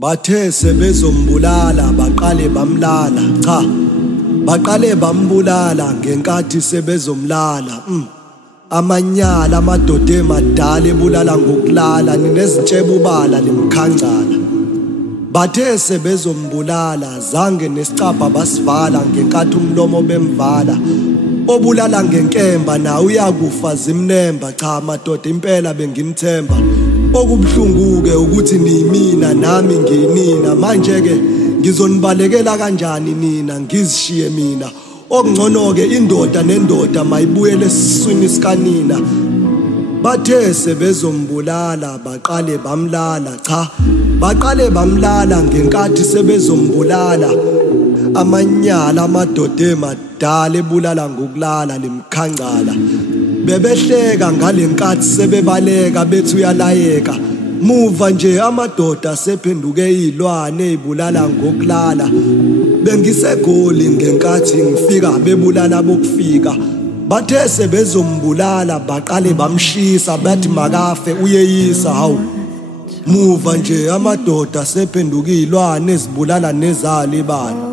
Bathe sebezombulala baqale bamlala cha baqale bambulala ngenkathi sebezomlala amanyala amadoda emadala ebulala ngokulala ninezintshebubala limkhancala bathe sebezombulala zange nesicapha basivala ngenkathi umlomo bemvala obulala ngenkemba na uyakufa zimnemba cha amadoda impela benginithemba okubhlunguke ukuthi nimina nami nginina manje ke ngizonibalekela kanjani nina ngizishiye mina okungcono ke indoda nendoda mayibuyele esiswini sikanina bathe sebezombulala baqale bamlala cha baqale bamlala ngenkathi sebezombulala amanyala amadoda emadala ebulala ngokulala limkhancala bebehleka ngalenkathi sebebaleka bethi uyalayeka muva nje amadoda sephenduke izilwane ezibulala ngokulala bengisegoli ngenkathi ngifika bebulala bokufika bathe sebezombulala baqale bamshisa bathi makafe uyeyisa hawu muva nje amadoda sephenduke izilwane ezibulala nezalo ibala